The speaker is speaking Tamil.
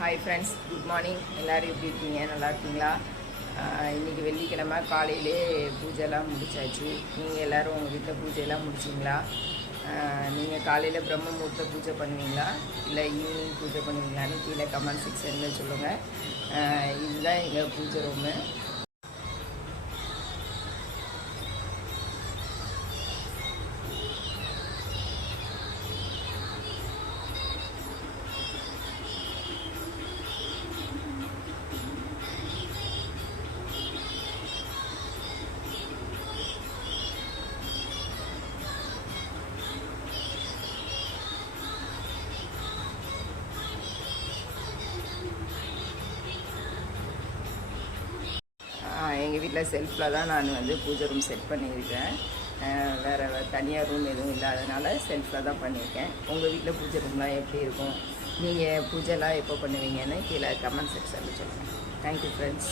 Hi friends, good morning. எல்லோரும் எப்படி இருக்கீங்க? நல்லா இருக்கீங்களா? இன்றைக்கி வெள்ளிக்கிழமை காலையிலே பூஜைலாம் முடிச்சாச்சு. நீங்கள் எல்லோரும் உங்கள் வீட்டில் பூஜையெல்லாம் முடிச்சிங்களா? நீங்கள் காலையில் பிரம்ம முகூர்த்த பூஜை பண்ணுவீங்களா இல்லை ஈவினிங் பூஜை பண்ணுவீங்களான்னு கீழே கமெண்ட் செக்ஷனில் சொல்லுங்கள். இதுதான் எங்கள் பூஜை ரூமு. எங்கள் வீட்டில் செல்ஃபில் தான் நான் பூஜை ரூம் செட் பண்ணியிருக்கேன். வேறு தனியாக ரூம் எதுவும் இல்லாதனால செல்ஃபில் தான் பண்ணியிருக்கேன். உங்கள் வீட்டில் பூஜை ரூம்லாம் எப்படி இருக்கும்? நீங்கள் பூஜைலாம் எப்போ பண்ணுவீங்கன்னு கீழே கமெண்ட் செக்ஷனில் சொல்லுங்கள். Thank you friends.